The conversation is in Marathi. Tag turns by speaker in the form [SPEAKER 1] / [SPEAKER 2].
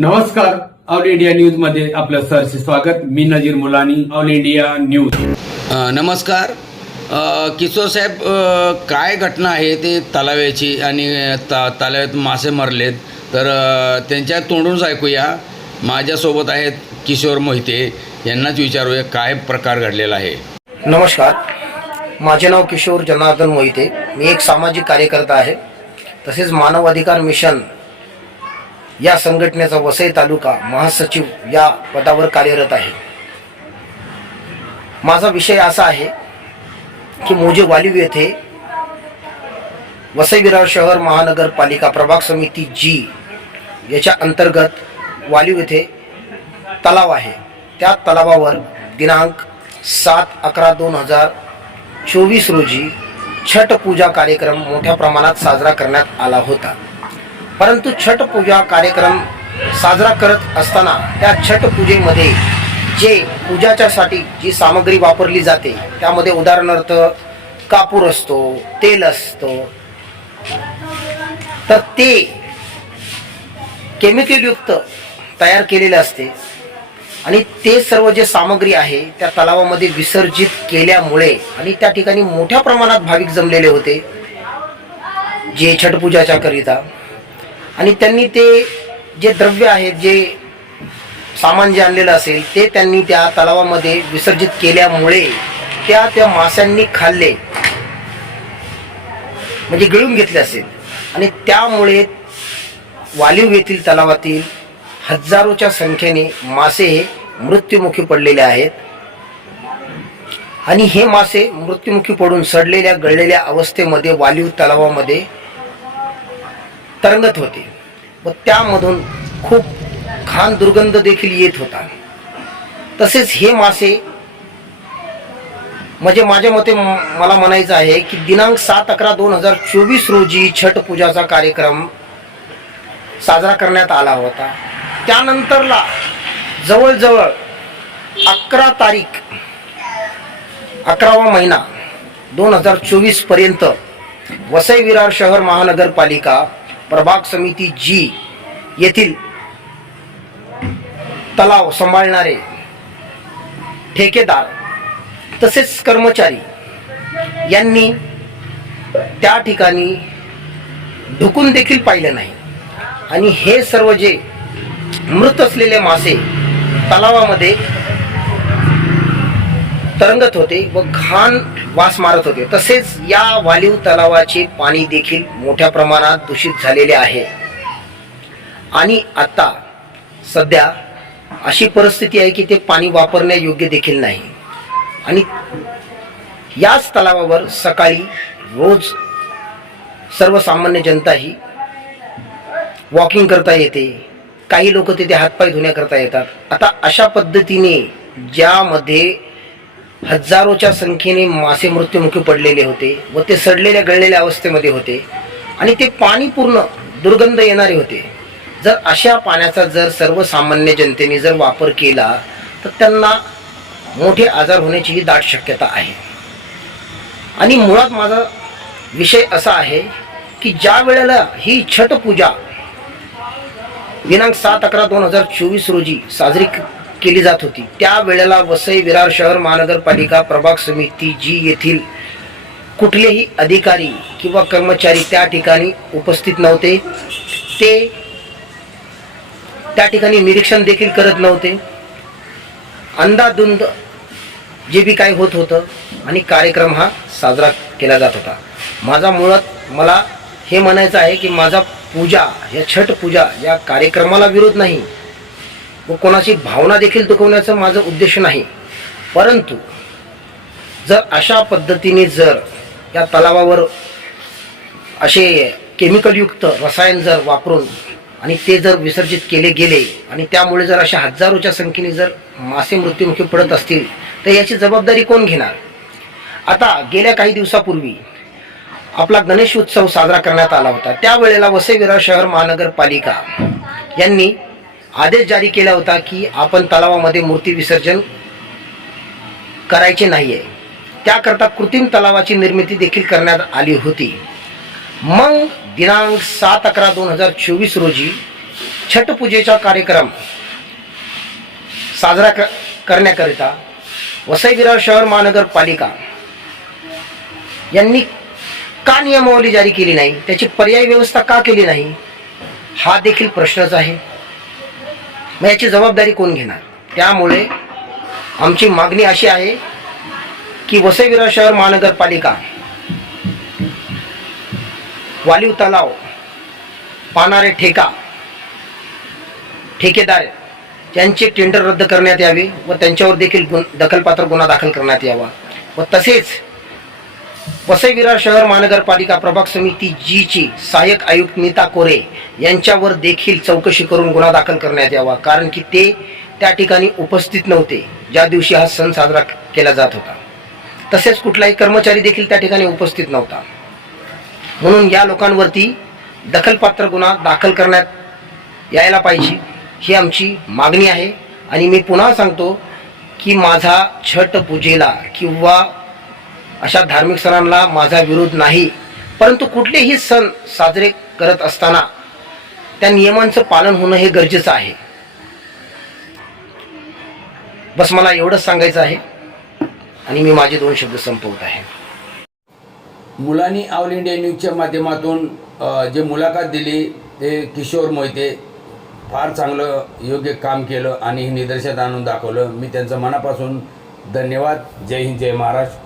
[SPEAKER 1] नमस्कार. ऑल इंडिया न्यूजमध्ये आपलं सहर्ष स्वागत. मी Nazir Mulani all India news.
[SPEAKER 2] नमस्कार. किशोर साहेब काय घटना आहे ते तलाव्याची आणि ता तलाव्यात मासे मरलेत? तर त्यांच्या तोंडूनच ऐकूया. माझ्यासोबत आहेत किशोर मोहिते. यांनाच विचारूया काय प्रकार घडलेला आहे.
[SPEAKER 3] नमस्कार. माझे नाव किशोर जनार्दन मोहिते. मी एक सामाजिक कार्यकर्ता आहे. तसेच मानव अधिकार मिशन या संघटनेचा वसई तालुका महासचिव या पदावर कार्यरत आहे. माझा विषय असा आहे की मोजे वालिव येथे वसई विरार शहर महानगरपालिका प्रभाग समिती जी याच्या अंतर्गत वालिव येथे तलाव आहे. त्या तलावावर दिनांक सात अकरा दोन हजार चोवीस रोजी छठ पूजा कार्यक्रम मोठ्या प्रमाणात साजरा करण्यात आला होता. परंतु छठ पूजा कार्यक्रम साजरा करत असताना त्या छठ पूजेमध्ये जे पूजाच्यासाठी जी सामग्री वापरली जाते त्यामध्ये उदाहरणार्थ कापूर असतो तेल असतो तर ते केमिकलयुक्त तयार केलेले असते. आणि ते सर्व जे सामग्री आहे त्या तलावामध्ये विसर्जित केल्यामुळे आणि त्या ठिकाणी मोठ्या प्रमाणात भाविक जमलेले होते जे छठपूजाच्या करिता. आणि त्यांनी ते जे द्रव्य आहेत जे सामान जे आणलेलं असेल ते त्यांनी त्या तलावामध्ये विसर्जित केल्यामुळे त्या त्या माशांनी खाल्ले. म्हणजे गिळून घेतले असेल. आणि त्यामुळे वालीव येथील तलावातील हजारोच्या संख्येने मासे हे मृत्युमुखी पडलेले आहेत. आणि हे मासे मृत्युमुखी पडून सडलेल्या गळलेल्या अवस्थेमध्ये वालीव तलावामध्ये तरंगत होते. व त्यामधून खूप घाण दुर्गंध देखील येत होता. तसेच हे मासे म्हणजे माझ्या मते मला म्हणायचं आहे की दिनांक सात अकरा दोन हजार चोवीस रोजी छठ पूजाचा कार्यक्रम साजरा करण्यात आला होता. त्यानंतरला जवळजवळ अकरा तारीख अकरावा महिना दोन हजार चोवीसपर्यंत वसई विरार शहर महानगरपालिका प्रभाग समिती जी येथील तलाव सांभाळणारे ठेकेदार तसेच कर्मचारी यांनी त्या ठिकाणी ढुकून देखील पाहिले नाही. आणि हे सर्व जे मृत असलेले मासे तलावामध्ये तरंगत होते व घाण वास मारत होते. तसेच या वालीव तलावाचे पाणी देखील मोठ्या प्रमाणात दूषित झालेले आहे. आणि आता सध्या अशी परिस्थिती आहे की ते पाणी वापरण्यायोग्य देखील नाही. आणि याच तलावावर सकाळी रोज सर्वसामान्य जनता ही वॉकिंग करता येते. काही लोक तिथे हातपाय धुण्याकरता येतात. आता अशा पद्धतीने ज्यामध्ये हजारोच्या संख्येने मासे मृत्युमुखी पडलेले होते व ते सडलेल्या गळलेल्या अवस्थेमध्ये होते. आणि ते पाणी पूर्ण दुर्गंध येणारे होते. जर अशा पाण्याचा जर सर्वसामान्य जनतेने जर वापर केला तर त्यांना मोठे आजार होण्याची ही दाट शक्यता आहे. आणि मुळात माझा विषय असा आहे की ज्या वेळेला ही छठ पूजा दिनांक सात अकरा दोन हजार चोवीस रोजी साजरी केली जात होती. त्यावेळेला वसई विरार शहर महानगरपालिका प्रभाग समिती जी येथील कुठलेही अधिकारी किंवा कर्मचारी त्या ठिकाणी उपस्थित नव्हते. ते त्या ठिकाणी निरीक्षण देखील करत नव्हते. अंदाधुंद जे बी काही होत होतं आणि कार्यक्रम हा साजरा केला जात होता. माझा मुळात मला हे म्हणायचं आहे की माझा पूजा या छठ पूजा या कार्यक्रमाला विरोध नाही. व कोणाची भावना देखील दुखवण्याचं माझं उद्देश नाही. परंतु जर अशा पद्धतीने जर या तलावावर असे केमिकलयुक्त रसायन जर वापरून आणि ते जर विसर्जित केले गेले आणि त्यामुळे जर अशा हजारोच्या संख्येने जर मासे मृत्युमुखी पडत असतील तर याची जबाबदारी कोण घेणार? आता गेल्या काही दिवसापूर्वी आपला गणेश उत्सव साजरा करण्यात आला होता. त्यावेळेला वसईविरा शहर महानगरपालिका यांनी आदेश जारी केला होता की आपण तलावामध्ये मूर्ती विसर्जन करायचे नाही आहे त्याकरता कृत्रिम तलावाची निर्मिती देखील करण्यात आली होती. मग दिनांक सात अकरा दोन हजार चोवीस रोजी छटपूजेचा कार्यक्रम साजरा क करण्याकरिता वसईविरार शहर महानगरपालिका यांनी का नियमावली जारी केली नाही? त्याची पर्यायी व्यवस्था का केली नाही? हा देखील प्रश्नच आहे. मग याची जबाबदारी कोण घेणार? त्यामुळे आमची मागणी अशी आहे की वसईविरा शहर महानगरपालिका वालीव तलाव पाहणारे ठेका ठेकेदार यांचे टेंडर रद्द करण्यात यावे व त्यांच्यावर देखील गुन दखलपात्र गुन्हा दाखल करण्यात यावा व तसेच वसईविरा शहर महानगरपालिका प्रभाग समिती जीची सहाय्यक आयुक्त नीता कोरे यांच्यावर देखील चौकशी करून गुन्हा दाखल करण्यात यावा कारण की ते त्या ठिकाणी उपस्थित नव्हते ज्या दिवशी हा सण साजरा केला जात होता. तसेच कुठलाही कर्मचारी देखील त्या ठिकाणी उपस्थित नव्हता. म्हणून या लोकांवरती दखलपात्र गुन्हा दाखल करण्यात यायला पाहिजे ही आमची मागणी आहे. आणि मी पुन्हा सांगतो की माझा छट पूजेला किंवा अशा धार्मिक सणांना माझा विरोध नाही. परंतु कुठलेही सण साजरे करत असताना त्या नियमांचं पालन होणं हे गरजेचं आहे. बस मला एवढंच सांगायचं आहे आणि मी माझे दोन शब्द संपवत आहे.
[SPEAKER 2] मुलांनी ऑल इंडिया न्यूजच्या माध्यमातून जे मुलाखत दिली ते किशोर मोहिते फार चांगलं योग्य काम केलं आणि हे निदर्शनात आणून दाखवलं. मी त्यांचं मनापासून धन्यवाद. जय हिंद जय महाराष्ट्र.